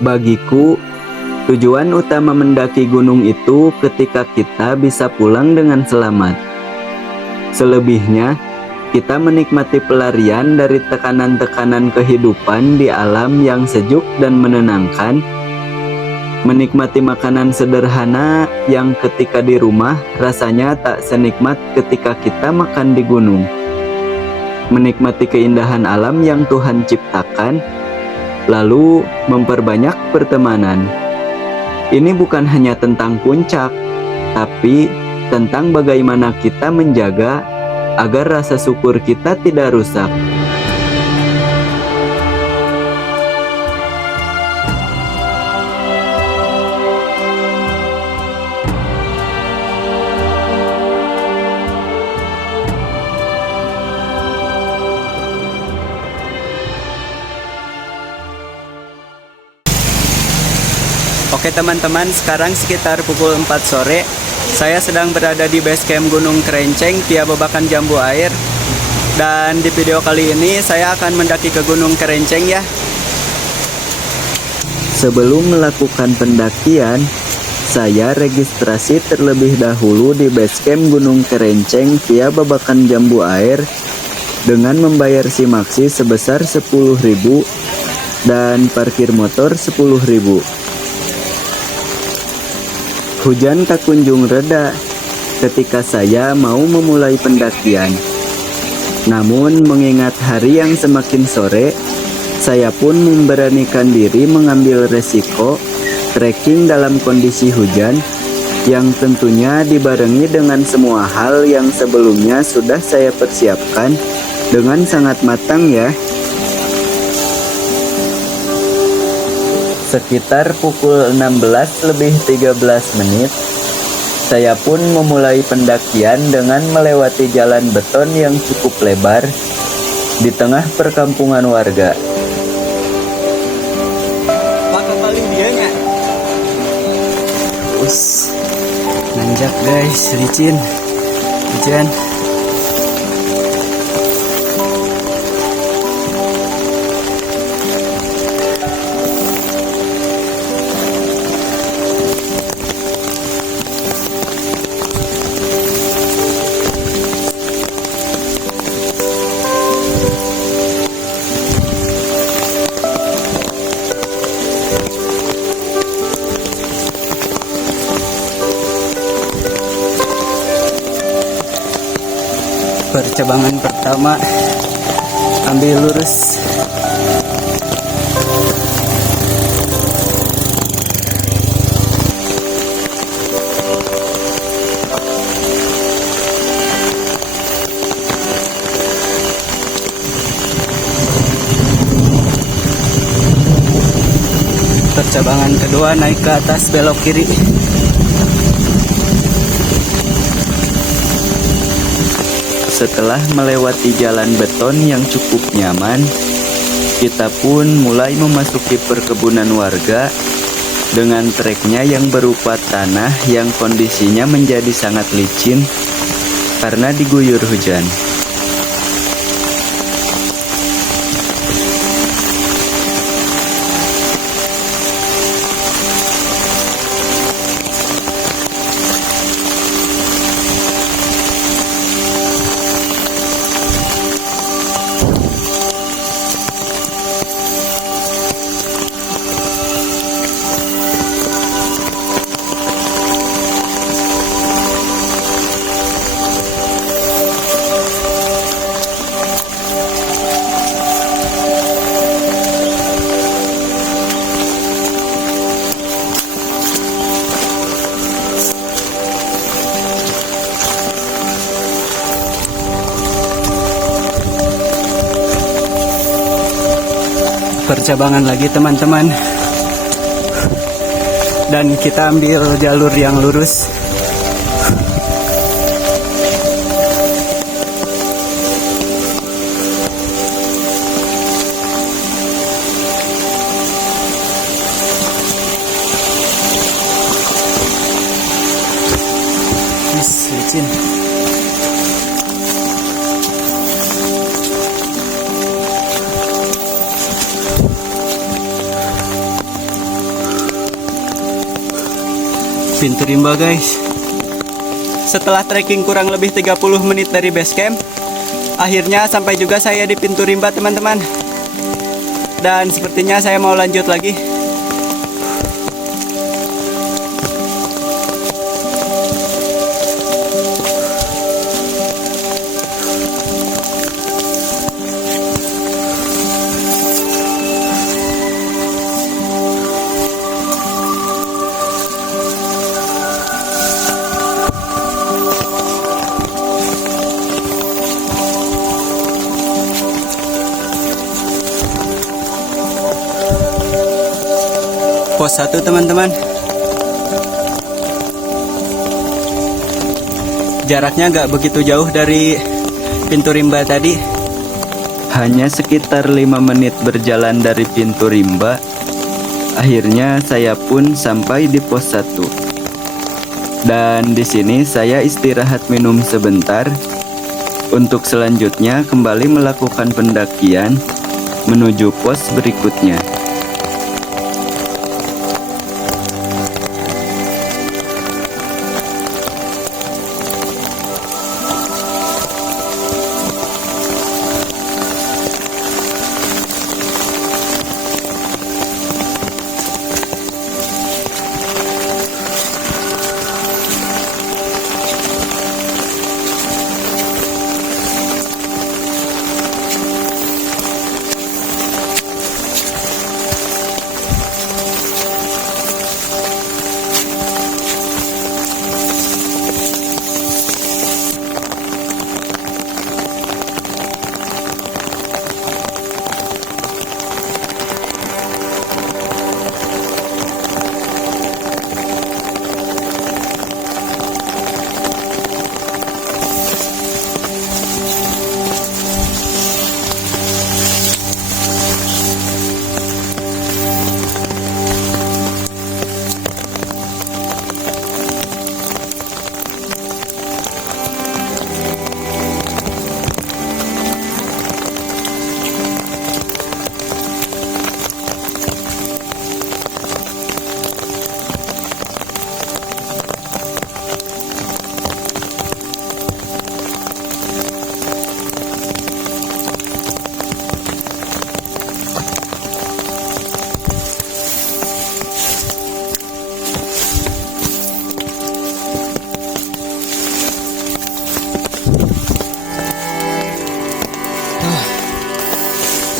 Bagiku, tujuan utama mendaki gunung itu ketika kita bisa pulang dengan selamat. Selebihnya, kita menikmati pelarian dari tekanan-tekanan kehidupan di alam yang sejuk dan menenangkan, menikmati makanan sederhana yang ketika di rumah rasanya tak senikmat ketika kita makan di gunung, menikmati keindahan alam yang Tuhan ciptakan, lalu memperbanyak pertemanan. Ini bukan hanya tentang puncak, tapi tentang bagaimana kita menjaga agar rasa syukur kita tidak rusak. Oke teman-teman, sekarang sekitar pukul 4 sore. Saya sedang berada di base camp Gunung Kerenceng via Babakan Jambu Air. Dan di video kali ini saya akan mendaki ke Gunung Kerenceng ya. Sebelum melakukan pendakian, saya registrasi terlebih dahulu di base camp Gunung Kerenceng via Babakan Jambu Air dengan membayar simaksi sebesar 10.000 dan parkir motor 10.000. Hujan tak kunjung reda ketika saya mau memulai pendakian. Namun mengingat hari yang semakin sore, saya pun memberanikan diri mengambil resiko trekking dalam kondisi hujan yang tentunya dibarengi dengan semua hal yang sebelumnya sudah saya persiapkan dengan sangat matang ya. Sekitar pukul 16:13, saya pun memulai pendakian dengan melewati jalan beton yang cukup lebar di tengah perkampungan warga. Pakai paling dia nggak? Us, nanjak guys, licin, hujan. Percabangan pertama, ambil lurus. Percabangan kedua, naik ke atas, belok kiri. Setelah melewati jalan beton yang cukup nyaman, kita pun mulai memasuki perkebunan warga dengan treknya yang berupa tanah yang kondisinya menjadi sangat licin karena diguyur hujan. Percabangan lagi teman-teman, dan kita ambil jalur yang lurus. Licin. Pintu rimba guys. Setelah trekking kurang lebih 30 menit dari base camp, akhirnya sampai juga saya di pintu rimba teman-teman. Dan sepertinya saya mau lanjut lagi. Pos 1 teman-teman. Jaraknya nggak begitu jauh dari pintu rimba tadi. Hanya sekitar 5 menit berjalan dari pintu rimba. Akhirnya saya pun sampai di pos 1. Dan di sini saya istirahat minum sebentar. Untuk selanjutnya kembali melakukan pendakian menuju pos berikutnya.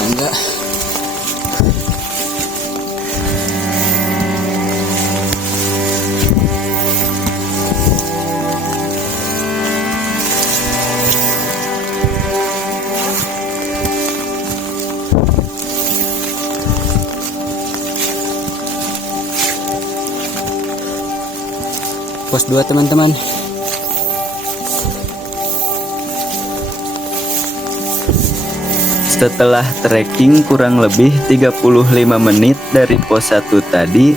Tangga. Pos 2 teman-teman. Setelah trekking kurang lebih 35 menit dari pos 1 tadi,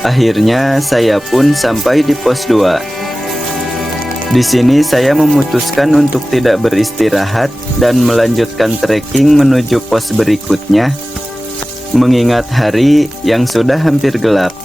akhirnya saya pun sampai di pos 2. Di sini saya memutuskan untuk tidak beristirahat dan melanjutkan trekking menuju pos berikutnya, mengingat hari yang sudah hampir gelap.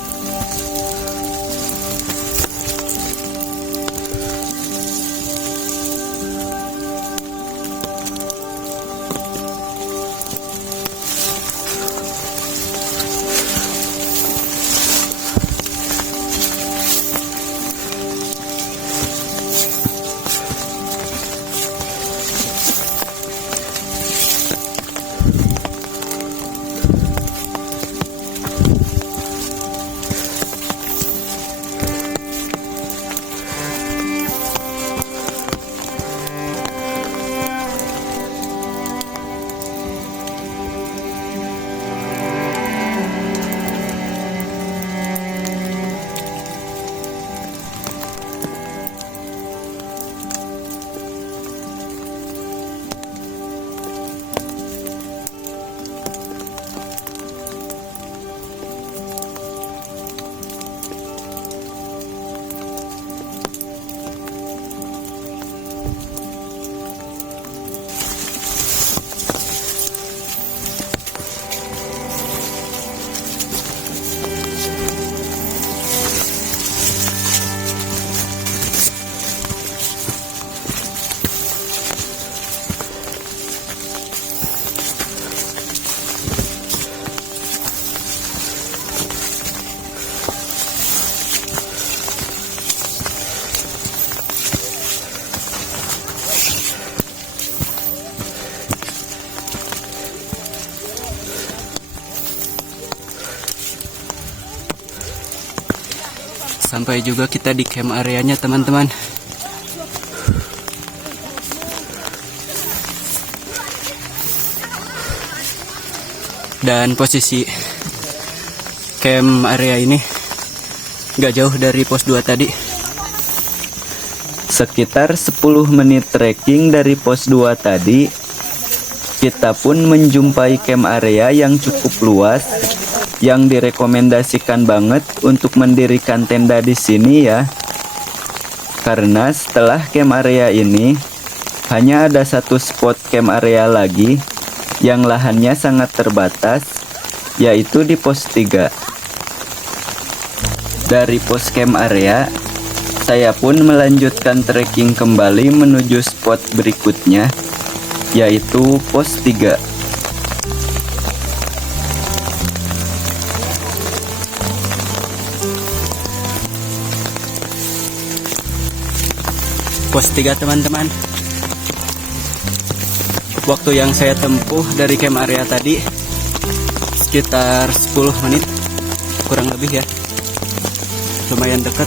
Sampai juga kita di camp areanya teman-teman. Dan posisi camp area ini gak jauh dari pos 2 tadi. Sekitar 10 menit trekking dari pos 2 tadi, kita pun menjumpai camp area yang cukup luas, yang direkomendasikan banget untuk mendirikan tenda di sini ya. Karena setelah camp area ini, hanya ada satu spot camp area lagi, yang lahannya sangat terbatas, yaitu di pos 3. Dari pos camp area, saya pun melanjutkan trekking kembali menuju spot berikutnya, yaitu pos 3. Pos 3 teman-teman. Waktu yang saya tempuh dari camp area tadi sekitar 10 menit kurang lebih ya. Lumayan dekat.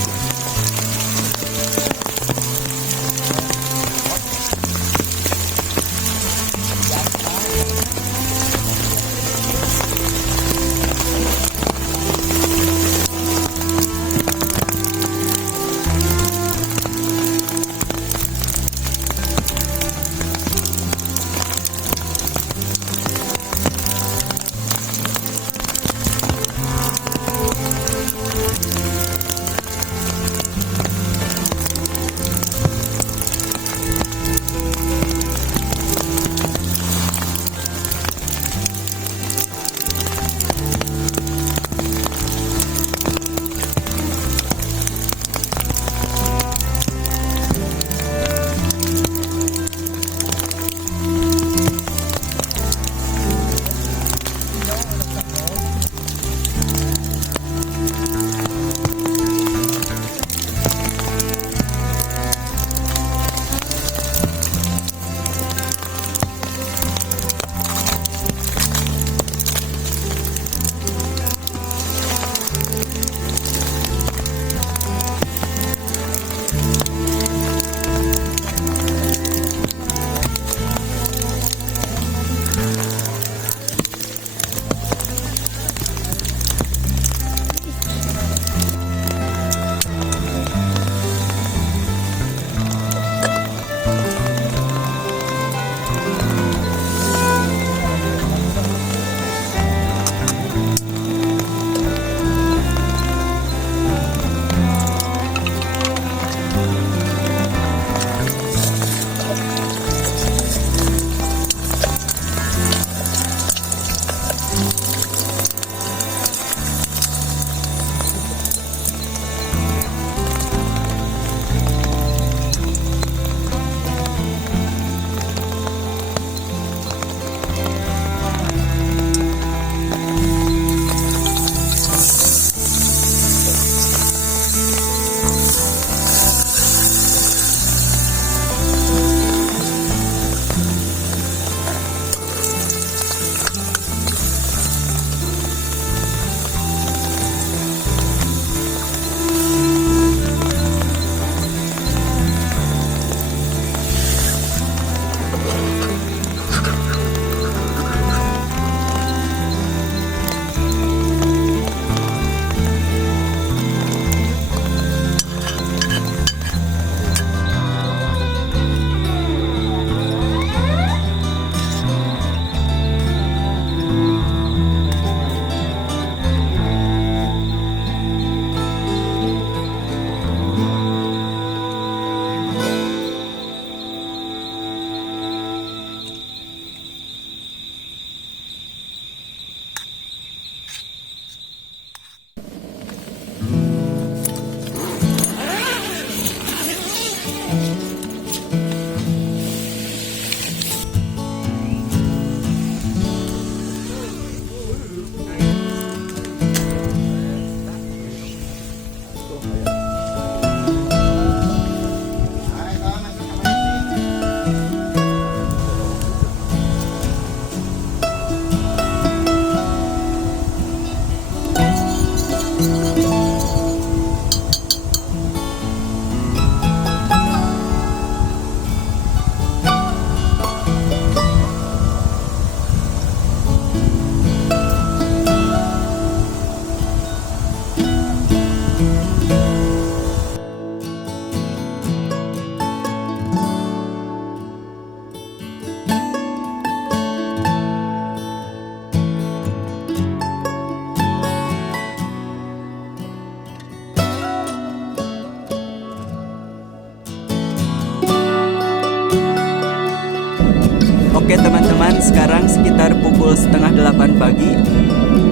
teman-teman, sekarang sekitar pukul setengah 8 pagi.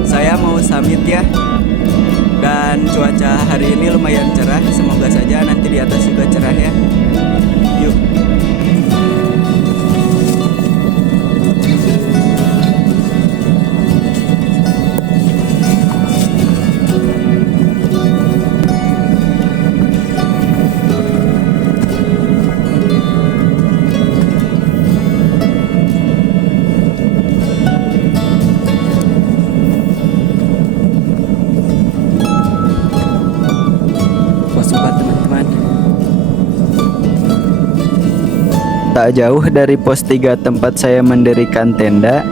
Saya mau summit ya. Dan cuaca hari ini lumayan cerah. Semoga saja nanti di atas juga cerah ya. Yuk. Teman-teman, Tak jauh dari pos 3 tempat saya mendirikan tenda,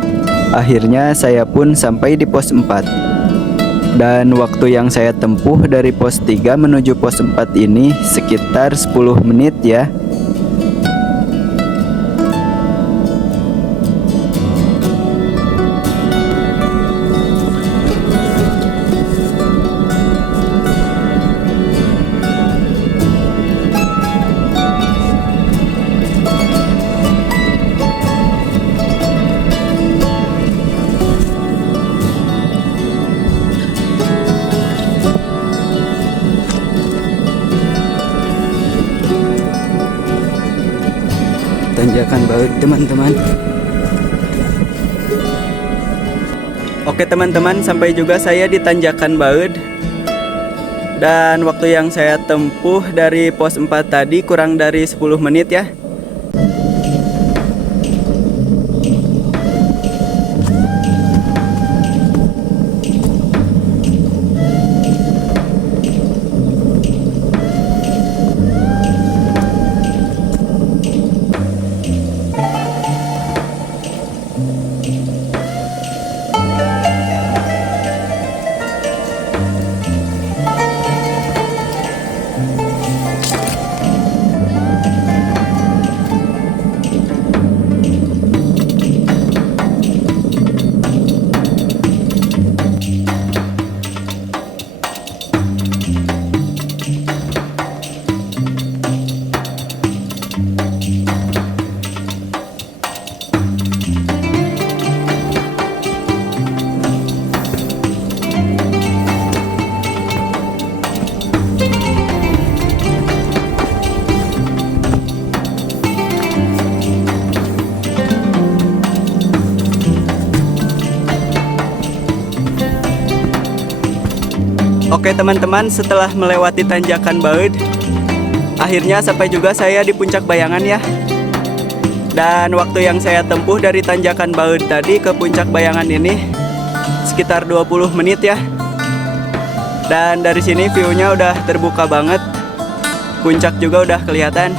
akhirnya saya pun sampai di pos 4. Dan waktu yang saya tempuh dari pos 3 menuju pos 4 ini sekitar 10 menit ya. tanjakan baut teman-teman. Oke teman-teman, sampai juga saya di tanjakan baut. Dan waktu yang saya tempuh dari pos 4 tadi kurang dari 10 menit ya. Oke teman-teman, setelah melewati tanjakan baut, akhirnya sampai juga saya di puncak bayangan ya. Dan waktu yang saya tempuh dari tanjakan baut tadi ke puncak bayangan ini sekitar 20 menit ya. Dan dari sini view-nya udah terbuka banget. Puncak juga udah kelihatan.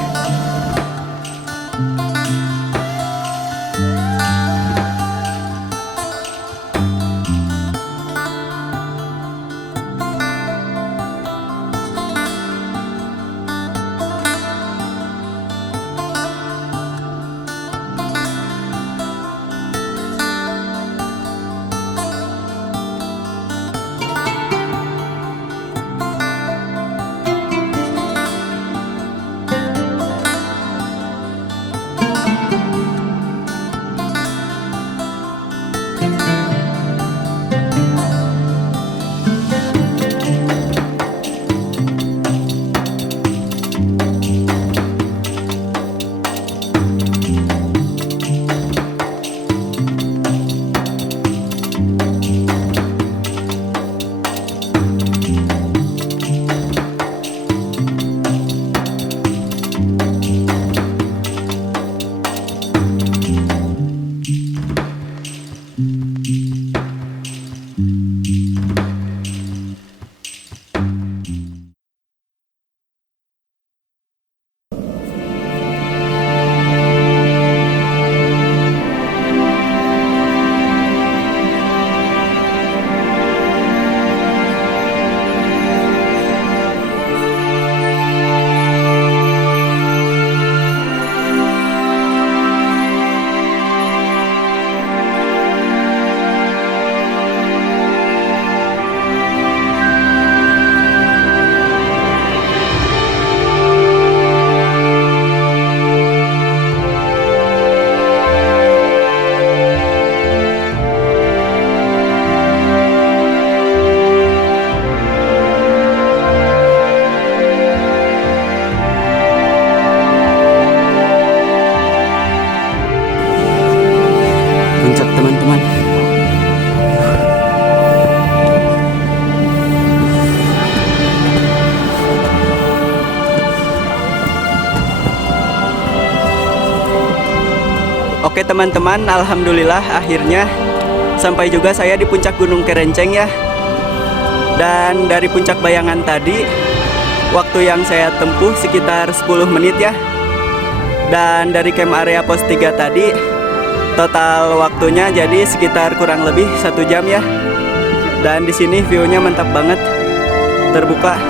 Oke teman-teman, alhamdulillah akhirnya sampai juga saya di puncak Gunung Kerenceng ya. Dan dari puncak Bayangan tadi, waktu yang saya tempuh sekitar 10 menit ya. Dan dari camp area pos 3 tadi, total waktunya jadi sekitar kurang lebih 1 jam ya. Dan di sini view-nya mantap banget, terbuka.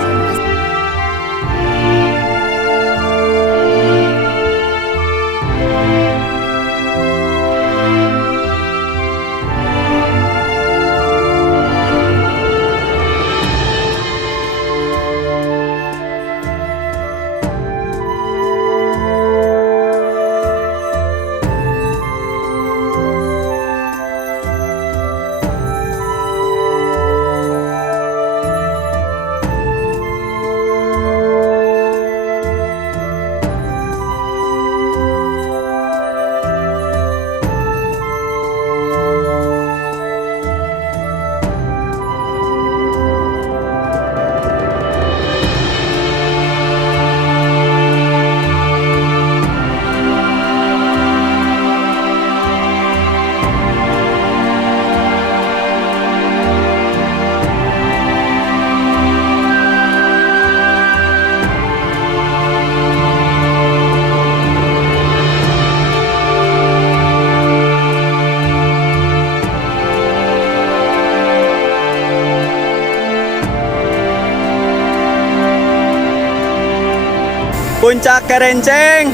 Puncak Kerenceng.